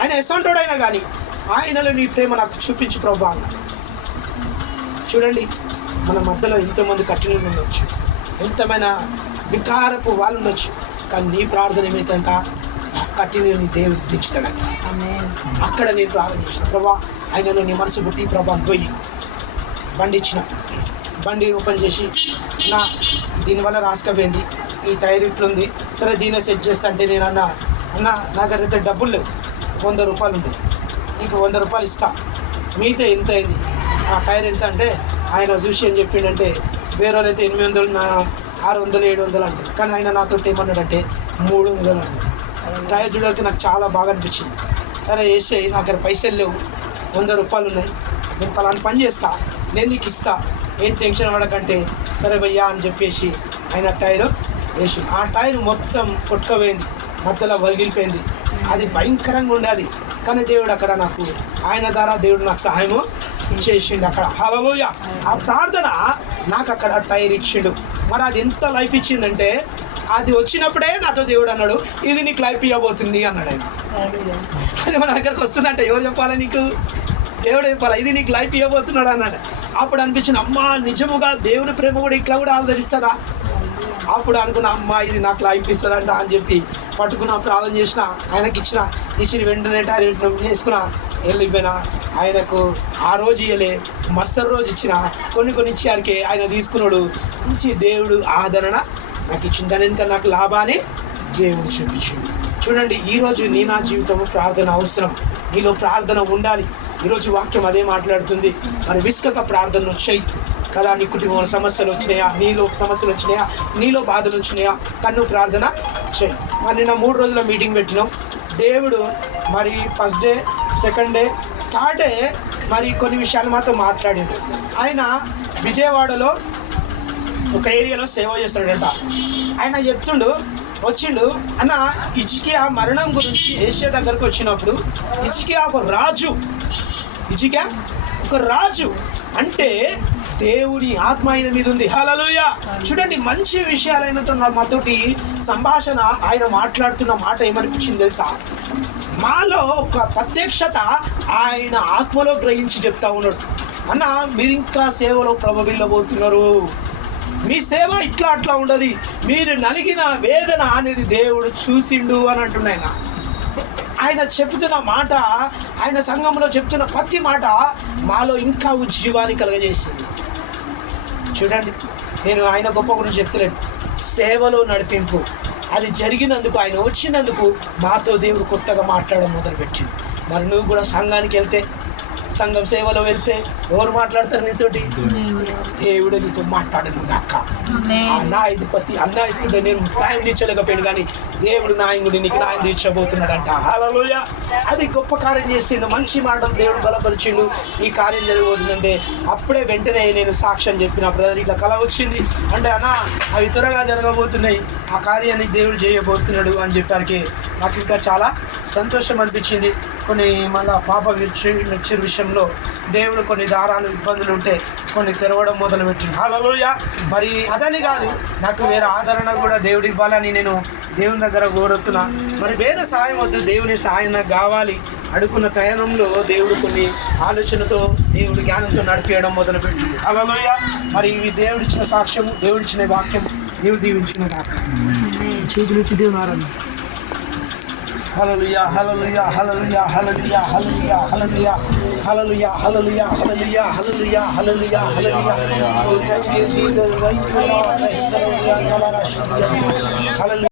ఆయన ఎసంటోడైనా కానీ ఆయనలో నీ ప్రేమ నాకు చూపించు ప్రభా. చూడండి మన మధ్యలో ఎంతోమంది కఠినలు ఉండొచ్చు. ఎంతమైన వికారపు వాళ్ళు ఉండొచ్చు. కానీ నీ ప్రార్థన ఏమైందంట? ఆ కఠినని దేవుడు తెచ్చుతాడంట అక్కడ నేను ప్రార్థన చేసిన ప్రభా ఆయనలో నీ మనసు పుట్టి ప్రభా పోయి బండి ఇచ్చిన బండి ఓపెన్ చేసి నా దీనివల్ల రాసుకపోయింది ఈ టైర్ ఇట్లుంది. సరే దీనే సెట్ చేస్తా అంటే నేను అన్న అన్న నా దగ్గర అయితే డబ్బులు లేవు. వంద రూపాయలు ఉంది. నీకు వంద రూపాయలు ఇస్తా. మీతో ఎంత అయింది? ఆ టైర్ ఎంత అంటే ఆయన చూసి ఏం చెప్పిండంటే వేరే వాళ్ళైతే ఎనిమిది వందలు నా ఆరు వందలు ఏడు వందలు అంటే కానీ ఆయన నాతో ఏమన్నాడంటే మూడు వందలు అంటారు టైర్ చూడడానికి నాకు చాలా బాగా అనిపించింది. సరే వేసే నా దగ్గర పైసలు లేవు. వంద రూపాయలు ఉన్నాయి. నేను పలానా పని చేస్తా. నేను నీకు ఇస్తా. ఏం టెన్షన్ పడకంటే సరే భయ్యా అని చెప్పేసి ఆయన టైర్ వేసి ఆ టైర్ మొత్తం కొట్టుకపోయింది. మధ్యలో వలిగిలిపోయింది అది భయంకరంగా ఉండేది. కానీ దేవుడు అక్కడ నాకు ఆయన ద్వారా దేవుడు నాకు సహాయము చేసిండు అక్కడ. హలోయ ఆ ప్రార్థన నాకు అక్కడ టైర్ ఇచ్చిండు. మరి అది ఎంత లైఫ్ ఇచ్చిందంటే అది వచ్చినప్పుడే నాతో దేవుడు అన్నాడు ఇది నీకు లైఫ్ ఇవ్వబోతుంది అన్నాడు ఆయన. అది మన దగ్గరకు వస్తుందంటే ఎవరు చెప్పాలి నీకు? దేవుడు చెప్పాలి ఇది నీకు లైఫ్ ఇవ్వబోతున్నాడు అన్నాడు. అప్పుడు అనిపించింది అమ్మా నిజముగా దేవుని ప్రేమ కూడా ఇట్లా కూడా ఆదరిస్తుందా అప్పుడు అనుకున్న అమ్మ ఇది నాకు లైఫ్ ఇస్తుందంట అని చెప్పి పట్టుకున్న ప్రార్థన చేసిన ఆయనకి ఇచ్చిన ఇచ్చిన వెంటనే డైరెక్ట్ చేసుకున్న వెళ్ళిపోయినా ఆయనకు ఆ రోజు ఇయ్యలే మరుసటి రోజు ఇచ్చిన. కొన్ని కొన్ని ఇచ్చారికి ఆయన తీసుకున్నాడు. మంచి దేవుడు ఆదరణ నాకు ఇచ్చిన దాని నాకు లాభాన్ని దేవుడు చూపించింది చూడండి ఈరోజు నీ నా జీవితంలో ప్రార్థన అవసరం. నీలో ప్రార్థన ఉండాలి. ఈరోజు వాక్యం అదే మాట్లాడుతుంది. మరి విసుకక ప్రార్థన వచ్చాయి. కదా నీ కుటుంబంలో సమస్యలు వచ్చినాయా? నీలో సమస్యలు వచ్చినాయా? నీలో బాధలు వచ్చినాయా? కన్ను ప్రార్థన వచ్చాయి మరి నిన్న మూడు రోజుల మీటింగ్ పెట్టినాం. దేవుడు మరి first day second day third day మరి కొన్ని విషయాలు మాతో మాట్లాడాడు. ఆయన విజయవాడలో ఒక ఏరియాలో సేవ చేస్తాడట. ఆయన చెప్తుండు వచ్చిండు అన్న ఇచికియా మరణం గురించి ఏషియా దగ్గరకు వచ్చినప్పుడు ఇచికియా ఒక రాజు. ఇచికియా ఒక రాజు. అంటే దేవుని ఆత్మ ఆయన మీద ఉంది. హలలుయ చూడండి మంచి విషయాలైనతో నా మాతోటి సంభాషణ ఆయన మాట్లాడుతున్న మాట ఏమనిపించింది తెలుసా? మాలో ఒక ప్రత్యక్షత ఆయన ఆత్మలో గ్రహించి చెప్తా ఉన్నాడు. అన్న మీరు ఇంకా సేవలో ప్రభవిల్లబోతున్నారు. మీ సేవ ఇట్లా అట్లా ఉండదు. మీరు నలిగిన వేదన అనేది దేవుడు చూసిండు అని అంటున్నాయన ఆయన చెప్తున్న మాట ఆయన సంఘంలో చెప్తున్న ప్రతి మాట మాలో ఇంకా ఉజ్జీవాన్ని కలగజేసింది. చూడండి. నేను ఆయన గొప్ప గురించి చెప్తలేను. సేవలో నడిపింపు. అది జరిగినందుకు ఆయన వచ్చినందుకు మాతో దేవుడు కొత్తగా మాట్లాడడం మొదలుపెట్టింది మరి నువ్వు కూడా సంఘానికి వెళ్తే సంఘం సేవలో వెళ్తే ఎవరు మాట్లాడతారు నీతోటి? దేవుడు నీతో మాట్లాడను అక్క. నా అధిపతి అన్న ఇస్తుంటే నేను న్యాయం తీర్చలేకపోయాను కానీ దేవుడు నాయకుడు నీకు న్యాయం తీర్చబోతున్నాడంట. హలోయ అది గొప్ప కార్యం చేసిండు మంచి మాటలు దేవుడు బలపరిచిండు. ఈ కార్యం జరగబోతుందంటే అప్పుడే వెంటనే నేను సాక్ష్యం చెప్పిన బ్రదర్ ఇట్లా కల వచ్చింది. అంటే అన్న అవి త్వరగా జరగబోతున్నాయి. ఆ కార్యాన్ని దేవుడు చేయబోతున్నాడు అని చెప్పారికి నాకు ఇంకా చాలా సంతోషం అనిపించింది. కొన్ని మన పాప విచ్చి విషయంలో దేవుడు కొన్ని దారాలు ఇబ్బందులు ఉంటే కొన్ని తెరవడం మొదలుపెట్టింది. హలోయ మరి అదని కాదు నాకు వేరే ఆదరణ కూడా దేవుడు ఇవ్వాలని నేను దేవుని దగ్గర కోరుతున్నా. మరి వేరే సహాయం వద్దు దేవుని సహాయం నాకు కావాలి అడుగున్న తయనంలో దేవుడు కొన్ని ఆలోచనతో దేవుడు జ్ఞానంతో నడిపేయడం మొదలుపెట్టింది. హలోయ మరి ఇవి దేవుడిచ్చిన సాక్ష్యము దేవుడిచ్చిన వాక్యం దేవుడు దీవించిన కాక చేతులు దేవుడు ఆరాధన Hallelujah, hallelujah, hallelujah, hallelujah, hallelujah, hallelujah, hallelujah, hallelujah, hallelujah, hallelujah, hallelujah, hallelujah. Oh, thank you, Jesus. Thank you, Lord. Hallelujah.